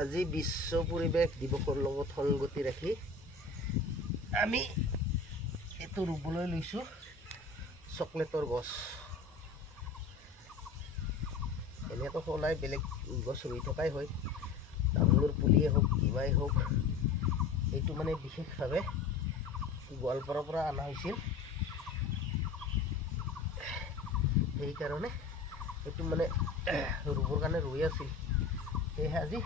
আজি বিশ্ব পৰিৱেশ দিৱসৰ লগত সংগতি ৰাখি আমি এইটো ৰুবলৈ লৈছোঁ চকলেটৰ গছ। এনেতো সলাই বেলেগ গছ ৰুই থকাই হয়, তামোলৰ পুলিয়ে হওক কিবাই হওক। এইটো মানে বিশেষভাৱে গোৱালপাৰাৰ পৰা অনা হৈছিল, সেইকাৰণে এইটো মানে ৰুবৰ কাৰণে ৰুই আছিল। সেয়েহে আজি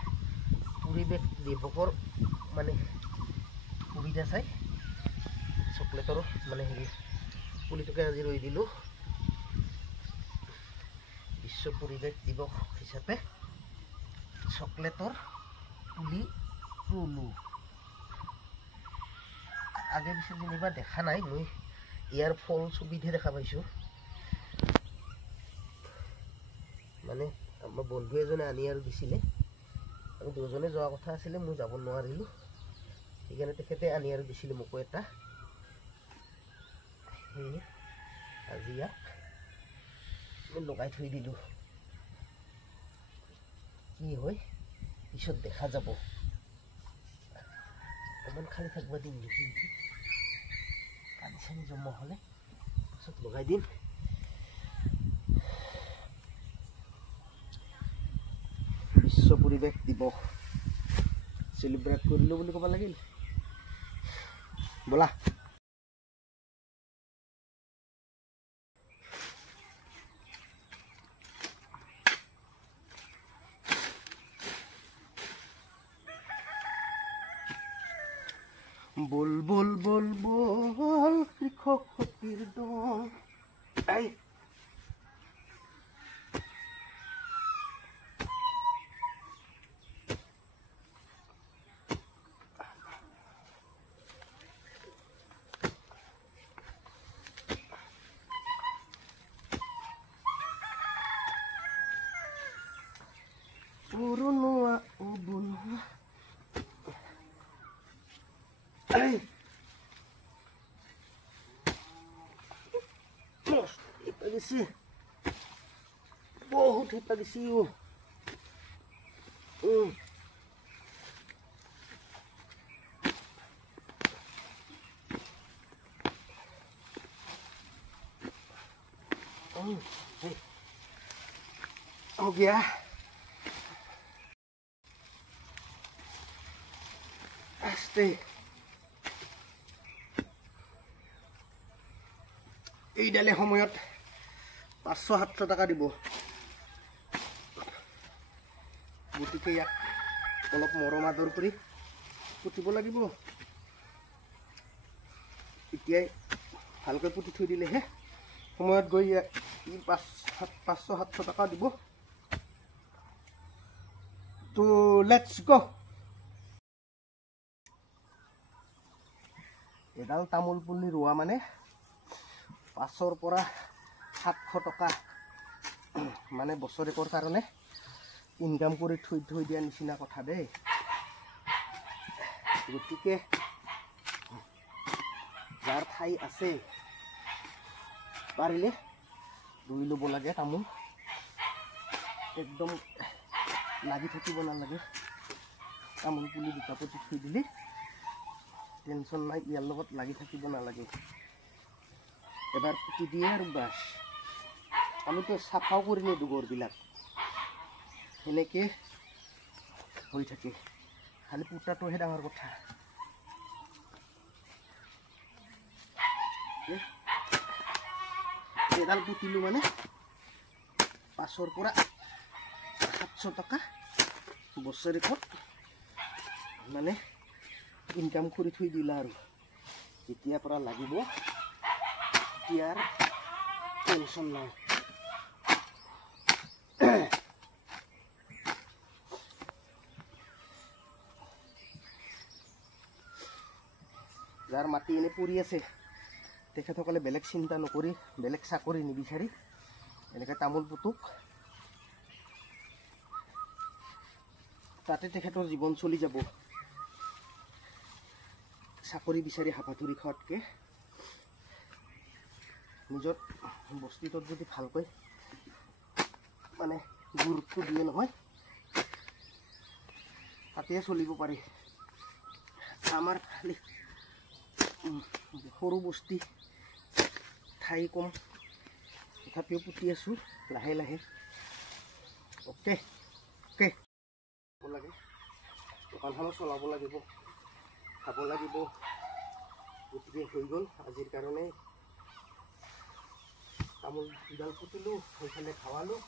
পৰিৱেশ দিৱসৰ মানে সুবিধা চাই চকলেটৰ মানে পুলিটোকে আজি ৰুই দিলোঁ। বিশ্ব পৰিৱেশ দিৱস হিচাপে চকলেটৰ পুলি ৰুলোঁ। আগে পিছে যেনিবা দেখা নাই, মই ইয়াৰ ফল ছবিতহে দেখা পাইছোঁ। মানে আমাৰ বন্ধু এজনে আনি আৰু দিছিলে, আমি দুজনে যোৱা কথা আছিলে, মই যাব নোৱাৰিলোঁ, সেইকাৰণে তেখেতে আনি আৰু দিছিলে মোকো এটা। সেয়ে আজি ইয়াক মই লগাই থৈ দিলোঁ। কি হয় পিছত দেখা যাব। অকণমান খালি থাকিব দিম নেকি, পানী চানী জমা হ'লে পিছত লগাই দিম। বিশ্ব পৰিৱেশ দিৱস চেলিব্ৰেট কৰিলোঁ বুলি ক'ব লাগিল। ব'লা। বল বল বল বল কৃষক শক্তিৰ দল। পুৰণা বনোৱা বহুত হেঁপা দিছি। हो गया। এইডালে সময়ত 500-700 টাকা দিব, গতিকে ইয়াক অলপ মৰম আদৰ কৰি পুতিব লাগিব। এতিয়াই ভালকৈ পুতি থৈ দিলেহে সময়ত গৈ 500-700 টাকা দিব। তো লেটস গো। এডাল তামোল পুলি ৰোৱা মানে 500 পৰা 700 টকা মানে বছৰেকৰ কাৰণে ইনকাম কৰি থৈ দিয়া নিচিনা কথা দেই। গতিকে যাৰ ঠাই আছে পাৰিলে ৰুই ল'ব লাগে তামোল, একদম লাগি থাকিব নালাগে। তামোল পুলি দুটা পুতি থৈ দিলে টেনশ্যন নাই, ইয়াৰ লগত লাগি থাকিব নালাগে। এবাৰ পুতি দিয়ে আৰু বাছ। আমিতো চাফাও কৰি নিদিওঁ গড়বিলাক, সেনেকৈ হৈ থাকে, খালি পুতাটোহে ডাঙৰ কথা। এডাল পুতিলোঁ মানে 500 পৰা 700 টকা বছৰেকত মানে ইনকাম কৰি থৈ দিলা আৰু যেতিয়াৰ পৰা লাগিব তেতিয়াৰ টেনশ্যন নাই। যাৰ মাটি এনে পৰি আছে তেখেতসকলে বেলেগ চিন্তা নকৰি, বেলেগ চাকৰি নিবিচাৰি এনেকৈ তামোল পুতুক, তাতে তেখেতৰ জীৱন চলি যাব। চাকৰি বিচাৰি হাপাথুৰি খোৱাতকৈ নিজৰ বস্তুটোত যদি ভালকৈ মানে গুৰুত্ব দিয়ে নহয়, তাতে চলিব পাৰি আমাৰ খালি সৰু বস্তি ঠাই কম তথাপিও পুতি আছোঁ লাহে লাহে অ'কে অ'কে লাগে দোকানখনো চলাব লাগিব খাব লাগিব গতিকে হৈ গ'ল আজিৰ কাৰণে তামোল দুডাল পুতিলোঁ সেইফালে খাৱালোঁ